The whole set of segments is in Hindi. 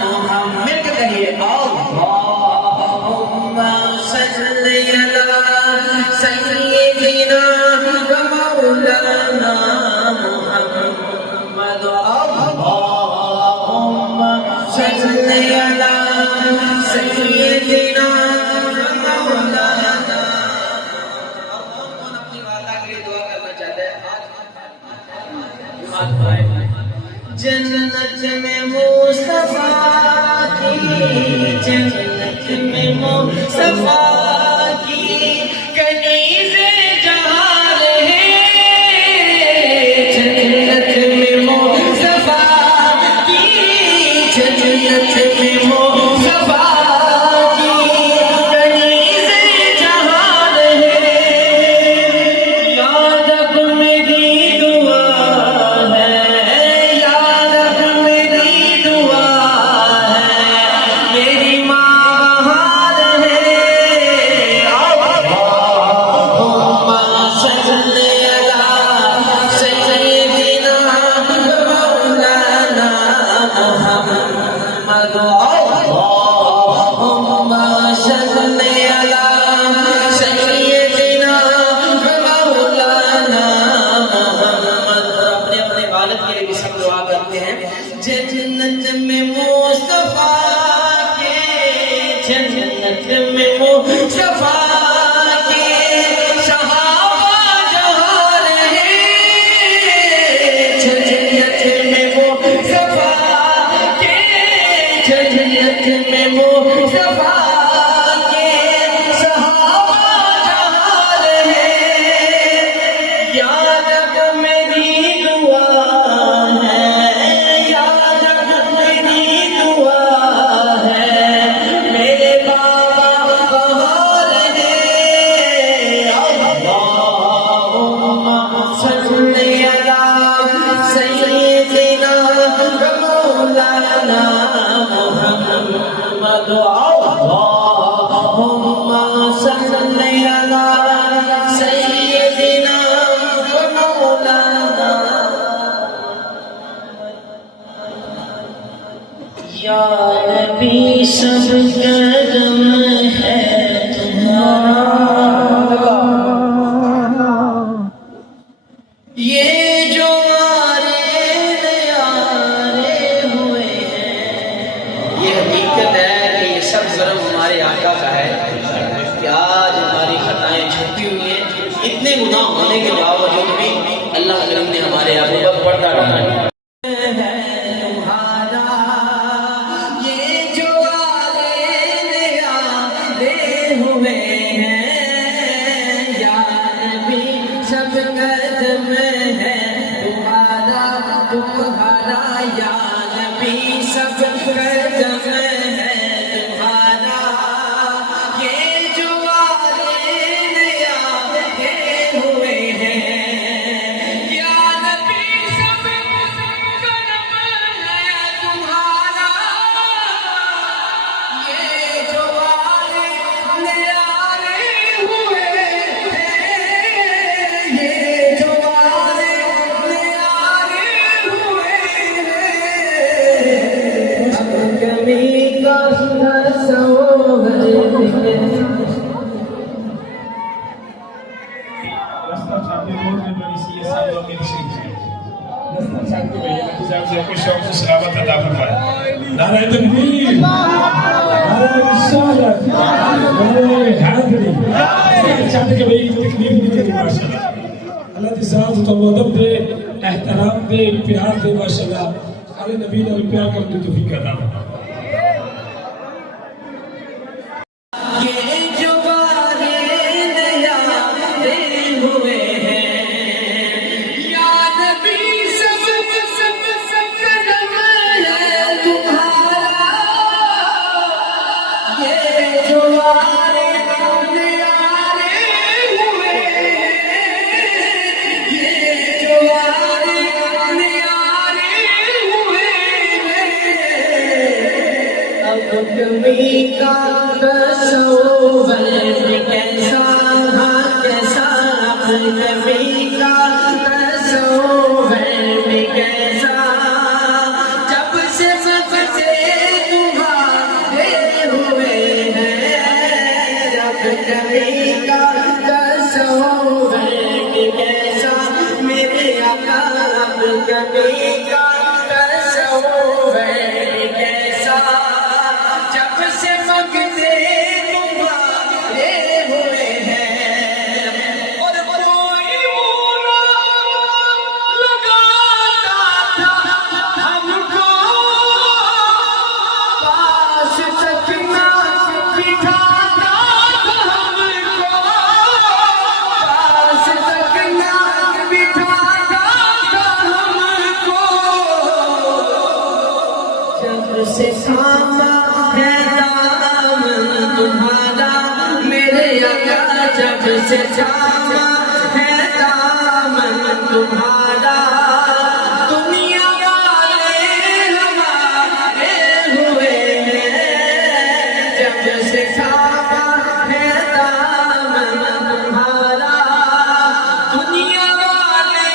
मुहम्मद मिलकर कहिए अल्लाहुम्मा सल्ली अला सय्यिदिना व मौलाना मुहम्मद अल्लाहुम्मा सल्ली अला सय्यिदिना व मौलाना। कौन अपनी वादा के लिए दुआ करना चाहते हैं? जन्नत में मुस्तफा की, जन्नत में मुस्तफा की कनीज़े जहां रहे, जन्नत में मुस्तफा की, जन्नत में मुस्तफा की कनीज़े जहां रहे। याद रब मेरी दुआ जन्नत में मुस्तफा के, जन्नत में मुस्तफा के सहाबा जहां रहे, जन्नत में मुस्तफा के, जन्नत में मुस्तफा के सहाबा जहां रहे। याद रब मेरी दुआ है, या नबी सब करम है तुम्हारा, ये जो आरे हुए हैं, ये हकीकत है कि ये सब करम हमारे आका का है कि आज हमारी खताएं छुपी हुई हैं। इतने गुनाह होने के बावजूद भी अल्लाह करम ने हमारे आगे पर पर्दा डाला है। तुम्हारा या नबी सब करम है तुम्हारा, ये जो आगे हुए हैं, या नबी सब करम है तुम्हारा, ये जो आगे हुए हैं, ये जो नारे तकबीर, नारे रिसालत, नारे हैदरी। चाहते कि भाई तकबीर भी तेरी माशाल्लाह, अल्लाह की ज़ात तो अदब दे, एहतराम दे, प्यार दे माशाल्लाह। अरे नबी ने प्यार कर दी तो भी करना। का तस्वर कैसा, हाँ कैसा, नबी का तस्वर कैसा, जब से से थामा है दामन तुम्हारा मेरे आका, जब से थामा है दामन तुम्हारा दुनिया वाले हमारे हुए हैं, जब से थामा है दामन तुम्हारा दुनिया वाले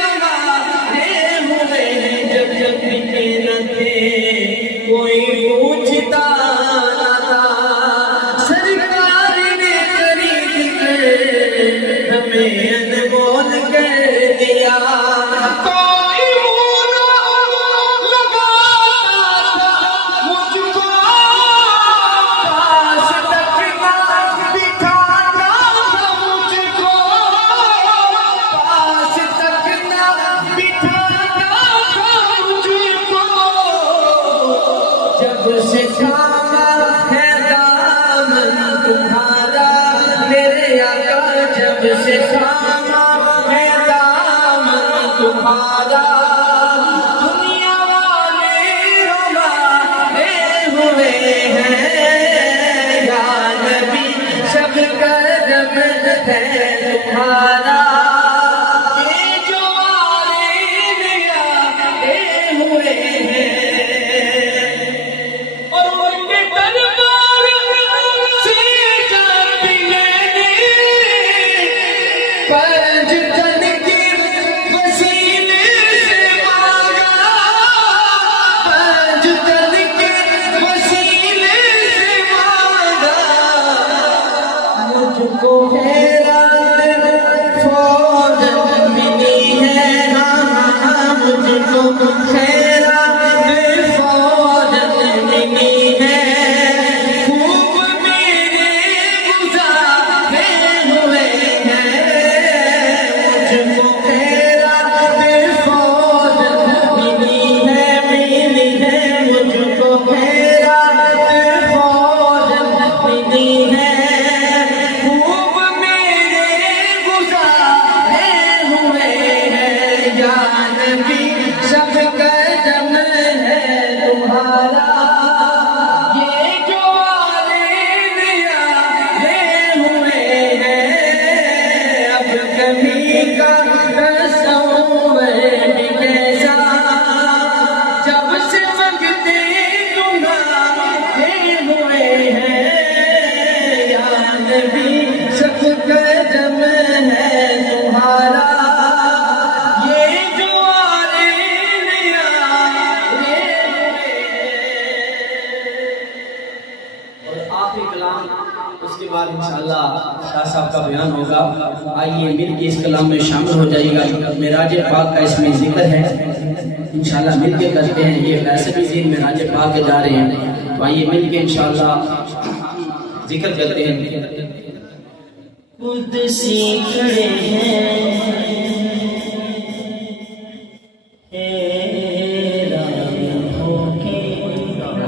हमारे हुए हैं, जब जब बिके न थे कोई पूछता न था, सरकार ने खरीद कर हमें अनमोल कर दिया। कोई मोरा लगाता था मुझको, पास तक ना बिठाता था मुझको, पास तक ना बिठाता था मुझको, जब से थामा है दामन तुम्हारा मेरे आका, जब से थामा है दामन तुम्हारा दुनिया वाले हमारे हुए हैं, या नबी सब कदम है तुम्हारा, ये जो आले आए हुए हैं, और उनके दरबार से जब लेने पंज तन के वसीले से मांगा, पंज तन के वसीले से मांगा, मुझको हैरान फौज मिली है, हाँ मुझको हैरान फौज मिली है, खूब मेरे गुज़ारे हुए हैं, मुझको हैरान फौज मिली है, मुझको हैरान फौज मिली है, खूब मेरे गुज़ारे हुए हैं, या नबी सब कदम है तुम्हारा, ये जो आले हुए हैं, अब कभी का तस्वर भी कैसा, जब से वक्ते तुम्हारे हुए हैं, या नबी सब कदम है तुम्हारा, ये जो आले हुए हैं। और आखिरी कलाम उसके बाद इंशाअल्लाह शाह साहब का बयान होगा। आइए मिल के इस कलाम में शामिल हो जाइएगा। मेराज पाक का इसमें जिक्र है, इंशाअल्लाह मिल के करते हैं। ये वैसे भी दिन मेराज पाक के जा रहे हैं, तो आइए मिल के इंशाअल्लाह जिक्र करते हैं। खुद सी खड़े हैं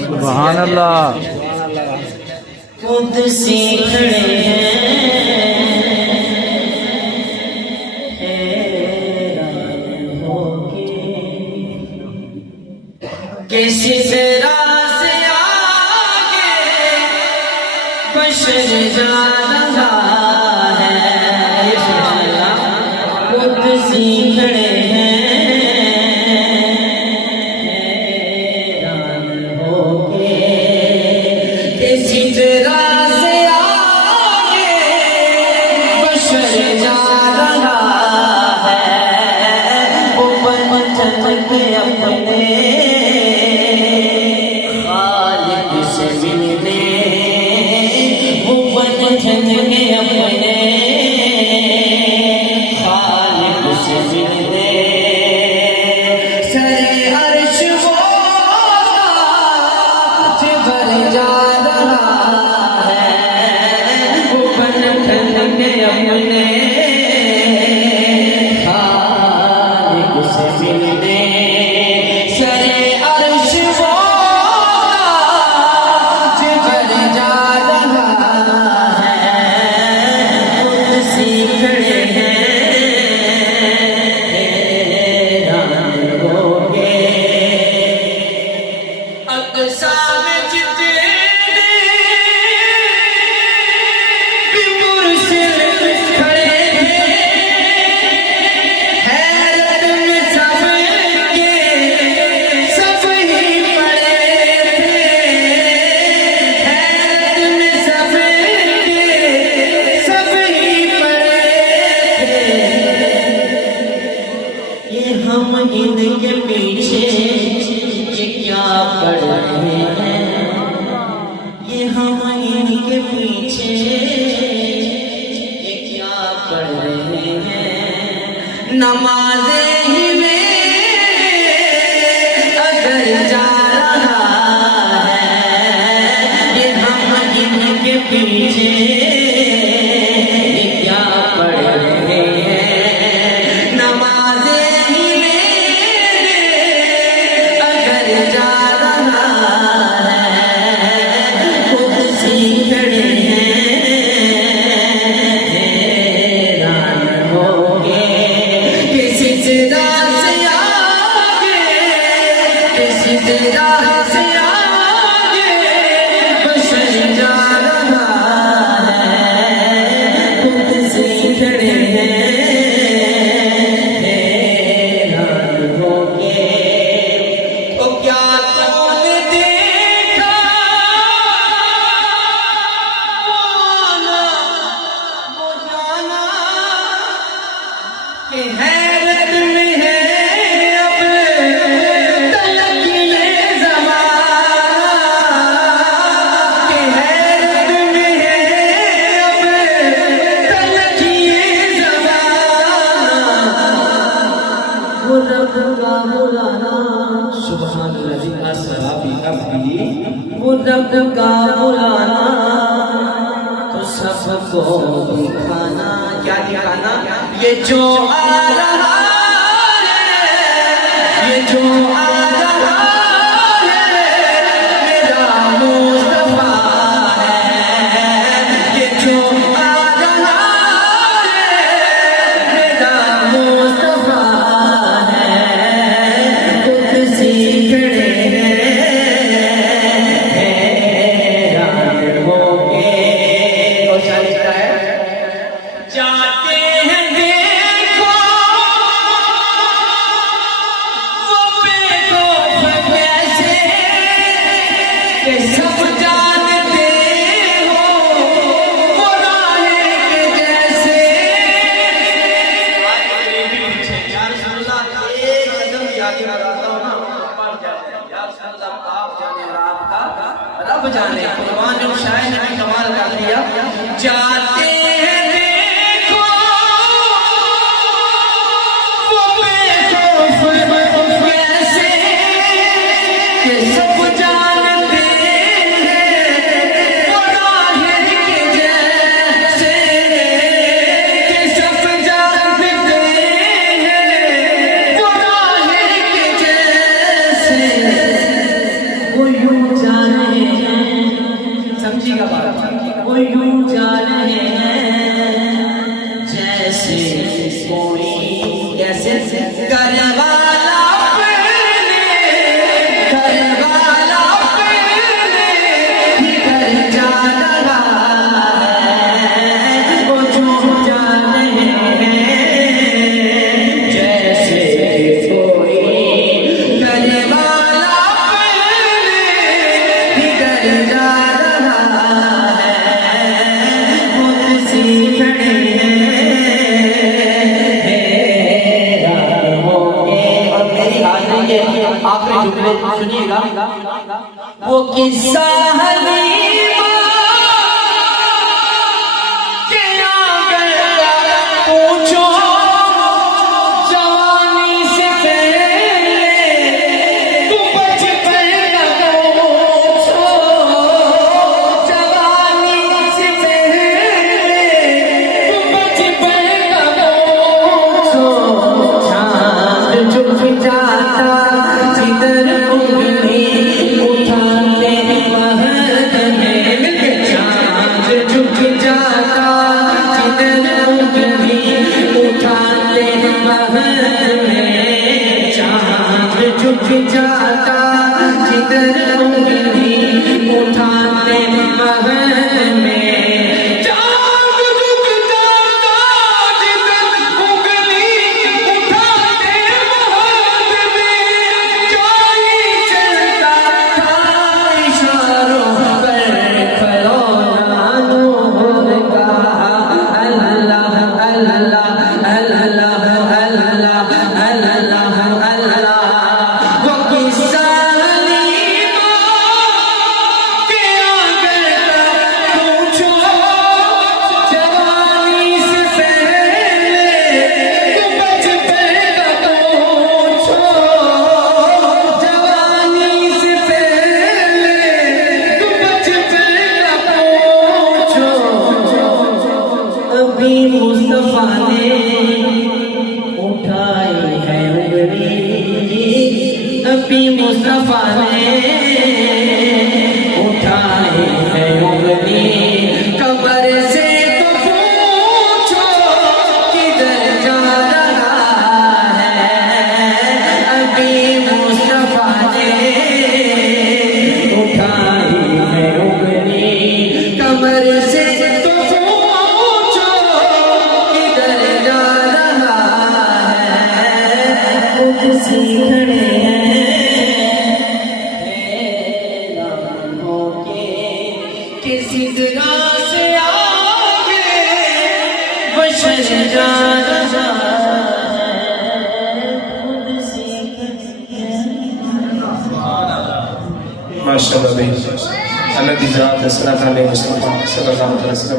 सुभान अल्लाह। खुद सी खड़े हैं हैरान होके, किसी तरह से आगे बशर जा रहा है, खुद सी खड़े हैं हैरान होके, किसी तरह से आगे बशर जा रहा है, ऊपर मचल के अपने खालिक से मिलने, ऊपर मचल के अपने खालिक से मिलने, सरे अर्श वो आज भर जा रहा है, ऊपर मचल के अपने खालिक से मिलने, सरे अर्श वो आज भर जा रहा है, खुद सी खड़े हैं हैरान होके, जा रहा है, खुद सी खड़े हैरान होके किसी सिरा से आगे, किसी सिरा से आगे बशर जा रहा है, खुद सी खड़े हैरान होके। तो क्या तूने देखा वो आना वो जाना कि हैरत में है अब तलक ये ज़माना, कि हैरत में है अब तलक ये ज़माना। वो रब का बुलाना, सुब्हानल्लाज़ी अस्रा बि अब्दी, वो रब का बुलाना तो सबको दिखाना। क्या दिखाना? ये जो आ रहा है, ये जो आ रहा है मेरा मुस्तफा है, ये जो आ रहा है मेरा मुस्तफा है, खुद सी खड़े हैरान होके। और क्या लिखता है? जाते हैं देखो वो बेखौफ कैसे, कि सब जानते हो वो राहे के जैसे। यार सल्लल्लाह एक कदम आगे बढ़ाता हूँ ना, पड़ जाते हैं। यार सल्लल्लाह आप जाने और आपका रब जाने। कुर्बान जो शायर ने भी कमाल कर दिया। जाते हैं देखो वो बेखौफ कैसे, कि सब जानते हैं वो राहे के जैसे, कि सब जानते हैं वो राहे के जैसे। वो यूं जा रहे हैं, समझिएगा बात, वो यूं जा रहे हैं जैसे कोई, कैसे करवाला अपने, करवाला अपने ही घर जा रहा है। वो जो जा रहे हैं जैसे कोई करवाला अपने ही घर जा रहा है, खुद सी खड़े हैरान होके। और मेरी हाजिरी है, आखिरी जुमले सुनिएगा। वो किस्सा हलीमा के आगे का पूछो, जवानी से पहले तू बचपन का पूछो, जवानी से पहले तू बचपन का पूछो। चाँद झुक जाता जिधर उंगली उठाते महद में, चाँद झुक जाता जिधर उंगली उठाते महद में, चाँद झुक जाता जिधर उंगली उठाते महद में, चाँद झुक जाता जिधर उंगली उठाते महद में। जाई चलता था इशारों पर खलौना नूर का, अल्लाह अल्लाह अल्लाह अल्लाह अल्लाह अल्लाह। वो किस्सा हलीमा के आगे का पूछो, जवानी से पहले तू बचपन का पूछो, जवानी से पहले तू बचपन का पूछो। अभी मुस्तफा ने उठाई है उंगली, अभी मुस्तफा ने उठाई है उंगली कब्र से, तो पूछो किधर जा रहा है। अभी मुस्तफा ने उठाई है उंगली कब्र से, तो पूछो किधर जा रहा है। कुर्सी खड़े किसी जगह से आगे बशर जा रहा माशाअल्लाह भाई अल्लाह की जात है सल्लल्लाहु अलैहि वसल्लम।